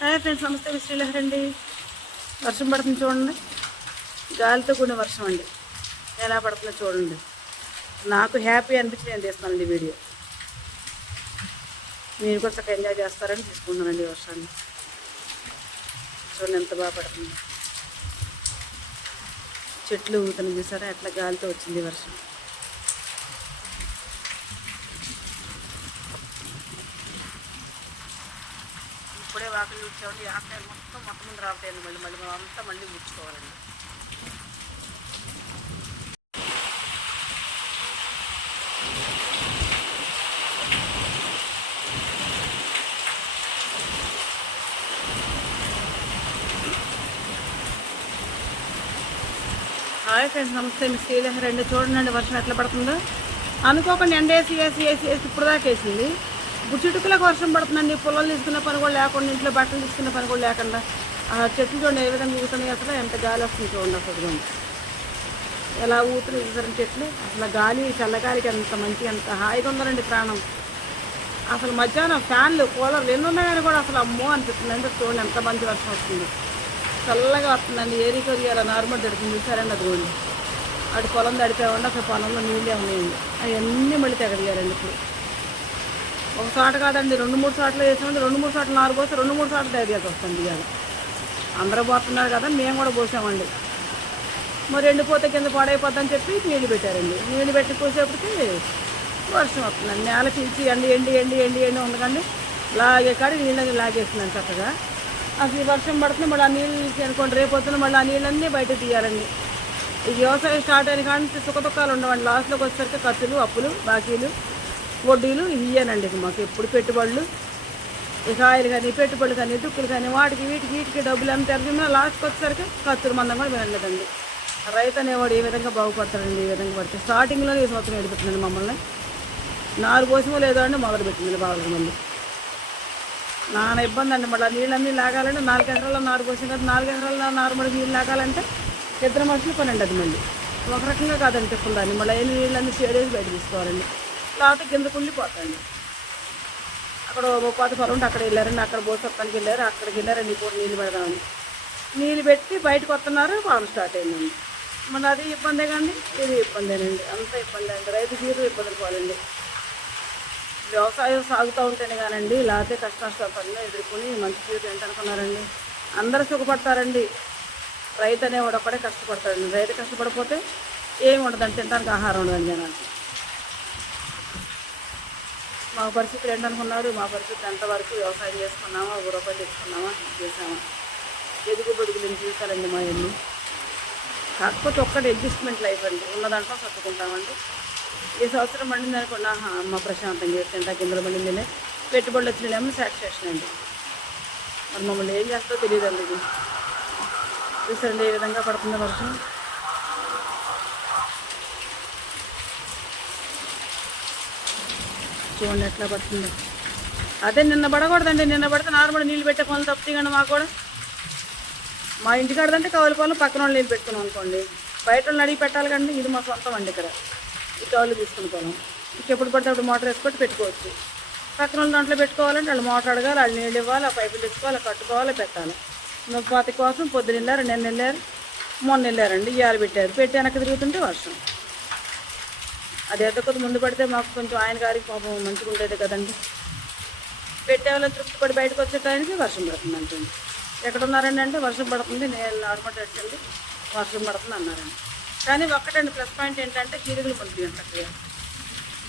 Hi friends, నమస్తే. శ్రీలహరి అండి. వర్షం పడుతుంది చూడండి, గాలితో కూడిన వర్షం అండి. ఎలా పడుతుందో చూడండి. నాకు హ్యాపీ అనిపించి నేను తీస్తానండి వీడియో. మీరు కూడా చక్కగా ఎంజాయ్ చేస్తారని తీసుకుంటున్నానండి వర్షాన్ని. చూడండి ఎంత బాగా పడుతుంది. చెట్లు ఊగుతున్నాయి చూసారా, ఎట్లా గాలితో వచ్చింది వర్షం. ఇప్పుడే వాకిలు ఊడ్చామండి. ఆకులు మొత్తం ముందు రావుతాయండి. మళ్ళీ మనం అంతా మళ్ళీ ఊడ్చుకోవాలండి. హాయ్ ఫ్రెండ్స్, నమస్తే. మీ శ్రీలహరి అండి. చూడండి వర్షం ఎట్లా పడుతుందో. అనుకోకుండా ఎండేసి వేసి ఇప్పుడు దాకా వేసింది. ఇప్పుడు చిటుకులకు వర్షం పడుతుందండి. పొలాలు తీసుకునే పని కూడా లేకుండా, ఇంట్లో బట్టలు తీసుకునే పని కూడా లేకుండా. ఆ చెట్లు చూడండి ఏ విధంగా ఊగుతున్నాయి. అసలు ఎంత గాలి వస్తుంది చూడండి. అసలు ఎలా ఊగుతున్నాయి చూసారండి చెట్లు. అసలు గాలి, చల్లగాలికి ఎంత మంచి, ఎంత హాయిగా ఉందండి ప్రాణం. అసలు మధ్యాహ్నం ఫ్యాన్లు, కూలర్లు ఎన్ని ఉన్నా కానీ కూడా అసలు అమ్మో అనిపిస్తుంది. అంటే చూడండి ఎంత మంచి వర్షం వస్తుంది. చల్లగా వస్తుందండి. ఏరికొరి అలా నార్మల్ తడుతుంది చూసారండి. అదిగోండి అటు పొలం తడిపోయామండి. అసలు పొలంలో నీళ్ళే ఉన్నాయండి. అవన్నీ మళ్ళీ తెగదిగారండి. ఇప్పుడు ఒక చోట కాదండి, 2-3 చోట్ల వేసామండి. 2-3 చోట్ల 4 పోస్తే 2-3 చోట్ల తెగదియాల్సి వస్తుంది. ఇవాళ అందరూ పోతున్నారు కదా, మేము కూడా పోసామండి. మరి ఎండిపోతే కింద పాడైపోద్దని చెప్పి నీళ్ళు పెట్టారండి. నీళ్ళు పెట్టి పోసేపటికి వర్షం వస్తుందండి. నేల పీల్చి ఎండి ఉండకండి లాగే కాడి నీళ్ళని లాగేస్తుందండి చక్కగా. అసలు ఈ వర్షం పడుతుంది. మళ్ళీ ఆ నీళ్ళు అనుకోండి రేపు వస్తుంది. మళ్ళీ ఆ నీళ్ళన్నీ బయట తీయాలండి. ఈ వ్యవసాయం స్టార్ట్ అయిన కానీ సుఖదుఖాలు ఉండవండి. లాస్ట్లోకి వచ్చేసరికి ఖర్చులు, అప్పులు, బాకీలు, వడ్డీలు ఇయ్యానండి. ఇది మాకు ఎప్పుడు పెట్టుబడులు, ఇక ఆయిలు కానీ, పెట్టుబడులు కానీ, దుక్కులు కానీ, వాటికి వీటికి డబ్బులు అంతా తెరచున్నా లాస్ట్కి వచ్చేసరికి ఖర్చులు మందం కూడా వినలేదండి. రైతు అనేవాడు ఏ విధంగా బాగుపడతాడండి. ఈ విధంగా పడితే స్టార్టింగ్లోనే ఈ సంవత్సరం ఏడిపెట్టిందండి మమ్మల్ని. 4 పోసమో లేదో అండి మొదలు పెట్టిందండి బాగా మంది. నాన్న ఇబ్బంది అండి. మళ్ళీ నీళ్ళన్నీ లాగాలంటే 4 ఎకరాల్లో 4 పోసాం కదా, 4 ఎకరాల్లో 4 నీళ్ళు లాగాలంటే 2 మనుషులు పనండి. అది మళ్ళీ ఒక రకంగా కాదండి చెప్పుందాన్ని. మళ్ళీ అయిన నీళ్ళన్నీ షేడేసి బయట తీసుకోవాలండి. లేకపోతే కింద కుండిపోతాయండి. అక్కడ ఒక కోత పొలం ఉంటే అక్కడ వెళ్ళారండి. అక్కడ బోసొత్తానికి వెళ్ళారు. అక్కడికి వెళ్ళారండి. ఇప్పుడు నీళ్ళు పెడదామని నీళ్ళు పెట్టి బయటకు వస్తున్నారు. పొలం స్టార్ట్ అయిందండి. మళ్ళీ అది ఇబ్బందే కానీ ఇది ఇబ్బందేనండి. అంత ఇబ్బంది అండి. రైతు తీరు ఇబ్బందులు పోవాలండి. వ్యవసాయం సాగుతూ ఉంటేనే కానండి, లేకపోతే కష్టాన్ని ఎదుర్కొని మంచి జీవితం ఏంటనుకున్నారండి. అందరూ సుఖపడతారండి. రైతు అనేవాడు ఒక్కడే కష్టపడతాడండి. రైతు కష్టపడిపోతే ఏమి ఉండదండి, తినడానికి ఆహారం ఉండదండి జనానికి. మా పరిస్థితులు ఏంటనుకున్నారు. మా పరిస్థితి ఎంతవరకు వ్యవసాయం చేసుకున్నామా, 1 రూపాయలు తెచ్చుకున్నామా, చేసామా, ఎదుగు బొడుగులేని జీవితాలండి మా ఎన్ని. కాకపోతే ఒక్కటి అడ్జస్ట్మెంట్ లైఫ్ అండి. ఉన్న దాంట్లో చదువుకుంటామండి. ఈ సంవత్సరం పండింది అనుకోండి, అమ్మ ప్రశాంతంగా తింటా. కిందలు పండిందిలే, పెట్టుబడులు వచ్చినాయేమో సాటిస్ఫాక్షన్ అండి. మరి మమ్మల్ని ఏం చేస్తారో తెలియదండి. ఇది చూసండి ఏ విధంగా పడుతుంది వర్షం. చూడండి ఎట్లా పడుతుంది. అదే నిన్న పడకూడదండి. నిన్న పడితే నార్మల్ నీళ్ళు పెట్టే పనులు తప్పుతాయండి. మాకు కూడా మా ఇంటికాడదంటే కౌలు పొలం పక్కన వాళ్ళు నీళ్ళు పెట్టుకున్నాం అనుకోండి, బయట వాళ్ళని అడిగి పెట్టాలి కండి. ఇది మా సొంతం అండి. ఇక్కడ ఈ కౌలు తీసుకుని పొలం ఇంకెప్పుడు పడితే అప్పుడు మోటార్ వేసుకొని పెట్టుకోవచ్చు. పక్కన వాళ్ళు దాంట్లో పెట్టుకోవాలంటే వాళ్ళు మోటార్ అడగాలి, వాళ్ళు నీళ్ళు ఇవ్వాలి, ఆ పైపులు తెచ్చుకోవాలి, కట్టుకోవాలి, పెట్టాలి. పాతి కోసం పొద్దున వెళ్ళారు, నిన్న వెళ్ళారు, మొన్న వెళ్ళారండి. ఇవాళ పెట్టి వెనక్కి తిరుగుతుంటే వర్షం. అది ఎంత కొద్ది ముందు పడితే మాకు కొంచెం ఆయన గారికి పాపం మంచిగా ఉండేది కదండి. పెట్టే వాళ్ళని తృప్తిపడి బయటకు వచ్చే టైంకి వర్షం పడుతుంది అంటుంది. ఎక్కడున్నారండి అంటే వర్షం పడుతుంది, నేను నార్మల్ తెచ్చండి వర్షం పడుతుంది అన్నారండి. కానీ ఒక్కటండి ప్లస్ పాయింట్ ఏంటంటే జీరుగులు పండుగ చక్కగా.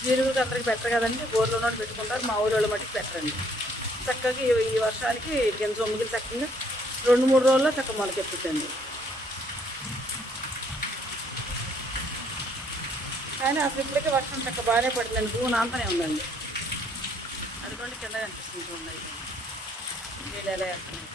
జీరుగులకి అందరికి పెట్టరు కదండి. బోర్లో ఉన్నట్టు పెట్టుకుంటారు. మా ఊళ్ళో మట్టికి పెట్టరండి. చక్కగా ఈ వర్షానికి గింజ సొమ్మిగిలి చక్కగా 2-3 రోజుల్లో చక్కగా మొలకెత్తుతుంది. కానీ అసలు ఇప్పటికే వర్షం చక్కగా బాగానే పడుతుందండి. భూమి అంతనే ఉందండి. అదిగోండి కింద కనిపిస్తుంది చూడండి. నీళ్ళు ఎలా వేస్తున్నాయి.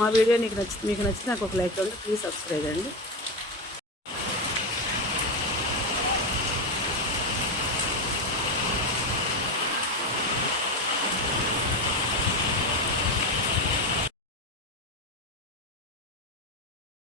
మా వీడియో మీకు నచ్చితే నాకు ఒక లైక్ ఇవ్వండి. ప్లీజ్ సబ్స్క్రైబ్ అండి.